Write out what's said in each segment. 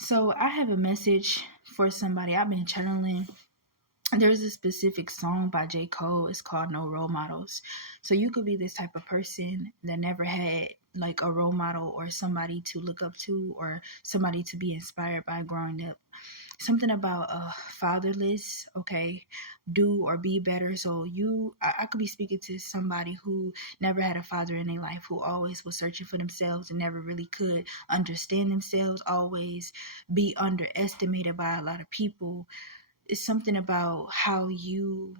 So I have a message for somebody. I've been channeling. There's a specific song by J. Cole. It's called No Role Models. So you could be this type of person that never had like a role model or somebody to look up to or somebody to be inspired by growing up. Something about fatherless, okay, do or be better. So I could be speaking to somebody who never had a father in their life, who always was searching for themselves and never really could understand themselves, always be underestimated by a lot of people. It's something about how you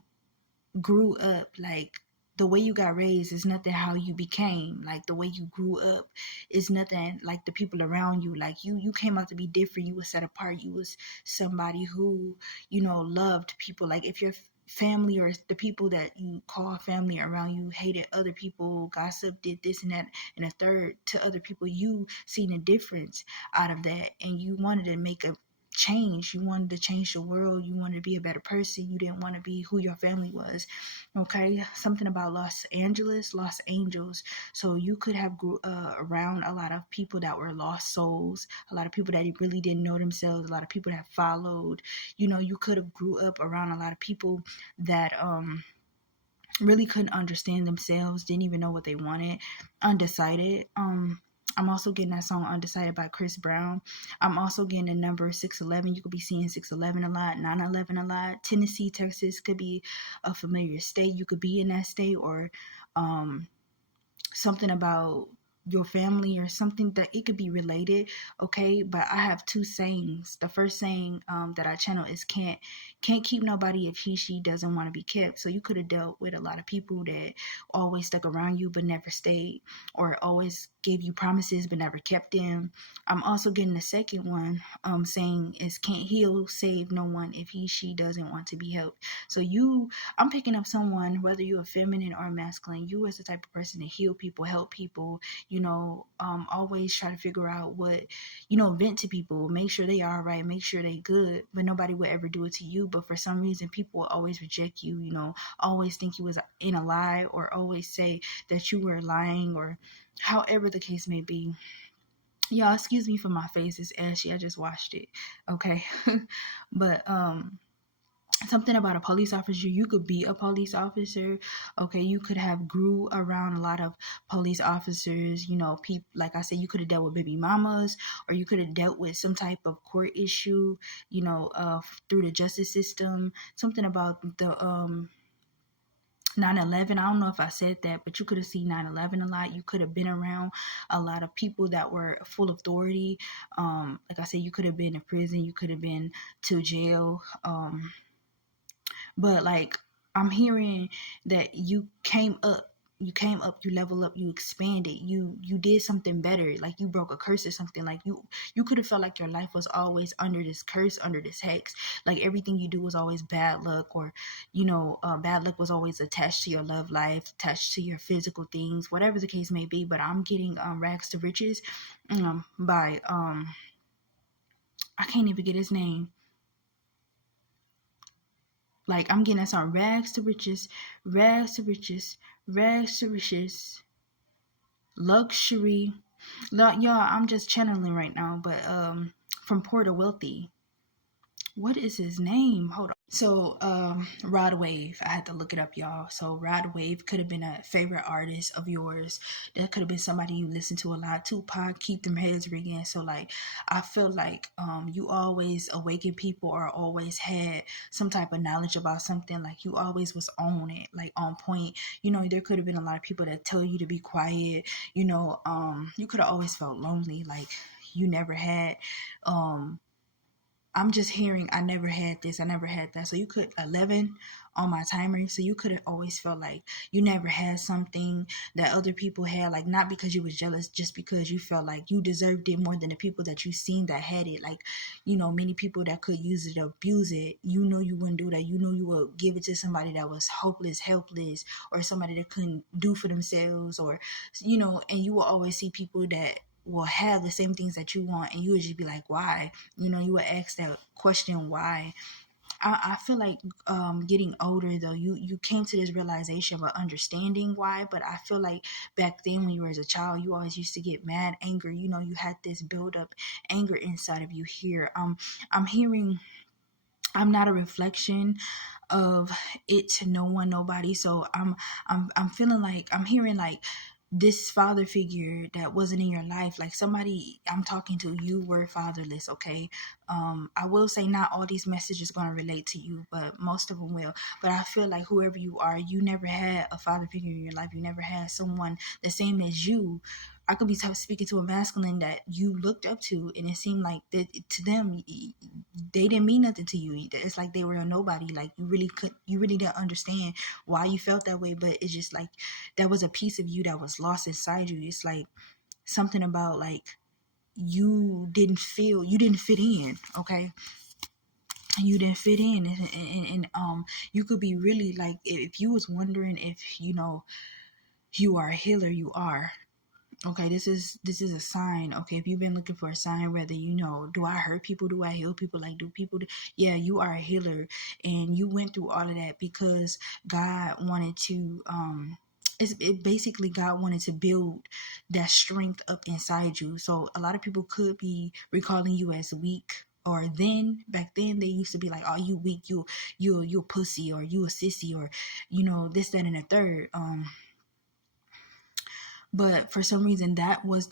grew up, like the way you got raised is nothing how you became. Like the way you grew up is nothing like the people around you. Like you came out to be different. You was set apart. You was somebody who, loved people. Like if your family or the people that you call family around you hated other people, gossip, did this and that and a third to other people, you seen a difference out of that and you wanted to make a change. You wanted to change the world. You wanted to be a better person. You didn't want to be who your family was. Okay, something about Los Angeles, Los Angels. So you could have grew around a lot of people that were lost souls, a lot of people that really didn't know themselves, a lot of people that followed. You could have grew up around a lot of people that really couldn't understand themselves, didn't even know what they wanted, undecided. I'm also getting that song Undecided by Chris Brown. I'm also getting the number 611. You could be seeing 611 a lot, 911 a lot. Tennessee, Texas could be a familiar state. You could be in that state, or something about your family or something that it could be related. Okay, but I have two sayings. The first saying that I channel is can't keep nobody if she doesn't want to be kept. So you could have dealt with a lot of people that always stuck around you but never stayed, or always gave you promises but never kept them. I'm also getting the second one saying is can't heal save no one if she doesn't want to be helped. So I'm picking up someone, whether you're feminine or masculine, you as the type of person to heal people, help people, always try to figure out what, vent to people, make sure they are all right, make sure they good, but nobody would ever do it to you. But for some reason, people will always reject you, always think you was in a lie, or always say that you were lying, or however the case may be. Y'all, excuse me for my face, it's ashy, I just washed it. Okay. But something about a police officer. You could be a police officer. Okay, you could have grew around a lot of police officers. People, like I said, you could have dealt with baby mamas, or you could have dealt with some type of court issue, through the justice system. Something about the 9/11. I don't know if I said that, but you could have seen 9/11 a lot. You could have been around a lot of people that were full of authority. Like I said, you could have been in prison. You could have been to jail. But like I'm hearing that you level up, you expanded, you did something better, like you broke a curse or something. Like you could have felt like your life was always under this curse, under this hex, like everything you do was always bad luck, or bad luck was always attached to your love life, attached to your physical things, whatever the case may be. But I'm getting Rags to Riches by I can't even get his name. Like I'm getting that song, Rags to Riches, Rags to Riches, Rags to Riches, Luxury. Y'all, I'm just channeling right now, but from Poor to Wealthy. What is his name? Hold on. So, Rod Wave. I had to look it up, y'all. So, Rod Wave could have been a favorite artist of yours. That could have been somebody you listen to a lot. Tupac, Keep Them Heads Ringing. So, like, I feel like you always awaken people, or always had some type of knowledge about something. Like, you always was on it, like on point. There could have been a lot of people that tell you to be quiet. You could have always felt lonely. Like, you never had I'm just hearing I never had this, I never had that. So you could 11 on my timer. So you could have always felt like you never had something that other people had, like not because you was jealous, just because you felt like you deserved it more than the people that you seen that had it. Like, many people that could use it, abuse it. You wouldn't do that. You would give it to somebody that was hopeless, helpless, or somebody that couldn't do for themselves, or and you will always see people that will have the same things that you want, and you would just be like, why? You would ask that question, why? I feel like getting older though, you came to this realization of understanding why. But I feel like back then when you were as a child, you always used to get mad, angry. You know, you had this build up anger inside of you here. I'm hearing I'm not a reflection of it to no one, nobody. So I'm feeling like I'm hearing like this father figure that wasn't in your life, like somebody I'm talking to, you were fatherless. Okay. I will say not all these messages going to relate to you, but most of them will. But I feel like whoever you are, you never had a father figure in your life. You never had someone the same as you. I could be speaking to a masculine that you looked up to, and it seemed like that to them, they didn't mean nothing to you. It's like they were a nobody. Like you really didn't understand why you felt that way. But it's just like that was a piece of you that was lost inside you. It's like something about like you didn't fit in. Okay, you didn't fit in, and you could be really like, if you was wondering if you are a healer, you are. Okay, this is a sign. Okay, if you've been looking for a sign, whether do I hurt people, do I heal people, like do people yeah, you are a healer, and you went through all of that because God wanted to basically God wanted to build that strength up inside you. So a lot of people could be recalling you as weak, or then back then they used to be like, oh, you weak, you a pussy, or you a sissy, or this, that, and the third. But for some reason that was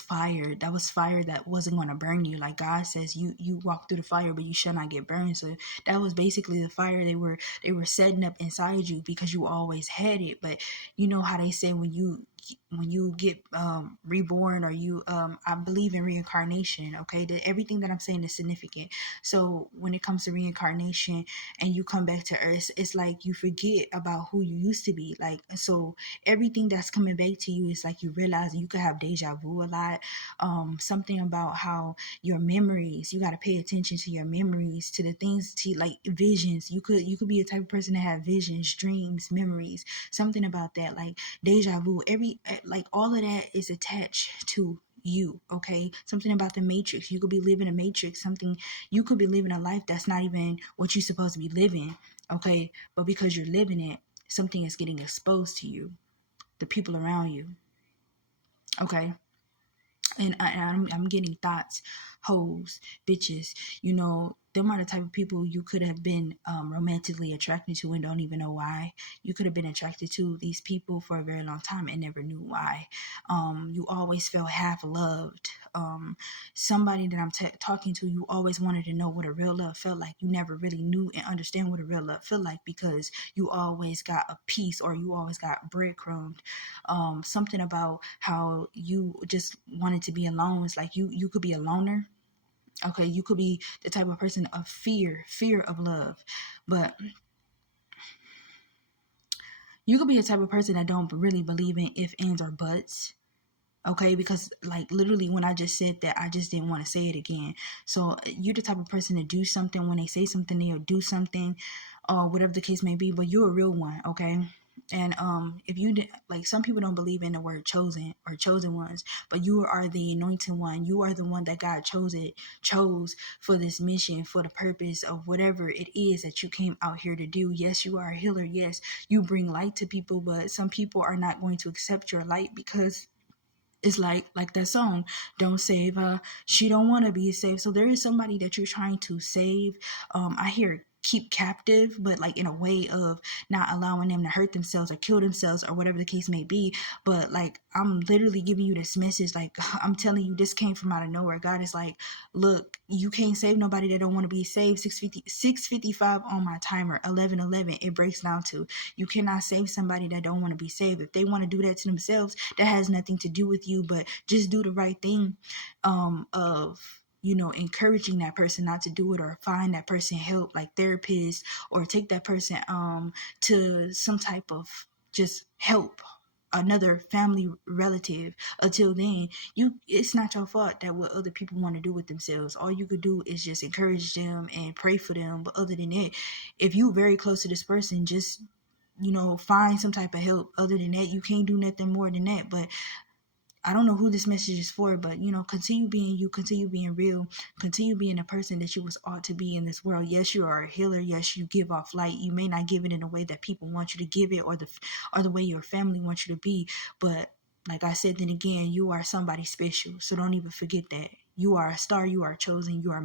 fire. That was fire that wasn't going to burn you. Like God says, you walk through the fire, but you shall not get burned. So that was basically the fire they were setting up inside you, because you always had it. But you know how they say when you get reborn, or you I believe in reincarnation. Okay, that everything that I'm saying is significant. So when it comes to reincarnation and you come back to earth, it's like you forget about who you used to be. Like, so everything that's coming back to you is like you realize you could have deja vu a lot. Something about how your memories, you got to pay attention to your memories, to the things, to like visions. You could be a type of person that have visions, dreams, memories, something about that, like deja vu. Like all of that is attached to you. Okay, something about the matrix. You could be living a matrix, something. You could be living a life that's not even what you're supposed to be living. Okay, but because you're living it, something is getting exposed to you, the people around you. Okay, and I'm getting thoughts, hoes, bitches. Them are the type of people you could have been romantically attracted to and don't even know why. You could have been attracted to these people for a very long time and never knew why. You always felt half loved. Somebody that I'm talking to, you always wanted to know what a real love felt like. You never really knew and understand what a real love felt like, because you always got a piece, or you always got breadcrumbed. Something about how you just wanted to be alone. It's like you could be a loner. Okay, you could be the type of person of fear of love, but you could be a type of person that don't really believe in if, ands, or buts. Okay, because like literally when I just said that, I just didn't want to say it again. So you're the type of person to do something. When they say something, they'll do something, or whatever the case may be. But you're a real one. Okay. And if you did, like, some people don't believe in the word chosen or chosen ones, but you are the anointed one. You are the one that God chose for this mission, for the purpose of whatever it is that you came out here to do. Yes, you are a healer. Yes, you bring light to people, but some people are not going to accept your light, because it's like that song, don't save her, she don't want to be saved. So there is somebody that you're trying to save. I hear keep captive, but like in a way of not allowing them to hurt themselves or kill themselves or whatever the case may be. But like, I'm literally giving you this message, like I'm telling you, this came from out of nowhere. God is like, look, you can't save nobody that don't want to be saved. 6:55 on my timer, 11:11 it breaks down to. You cannot save somebody that don't want to be saved. If they want to do that to themselves, that has nothing to do with you. But just do the right thing, of encouraging that person not to do it, or find that person help, like therapists, or take that person to some type of just help, another family relative. Until then, it's not your fault that what other people want to do with themselves. All you could do is just encourage them and pray for them. But other than that, if you're very close to this person, just find some type of help. Other than that, you can't do nothing more than that. But I don't know who this message is for, but continue being you, continue being real, continue being the person that you was ought to be in this world. Yes, you are a healer. Yes, you give off light. You may not give it in a way that people want you to give it, or the way your family wants you to be. But like I said, then again, you are somebody special. So don't even forget that. You are a star. You are chosen. You are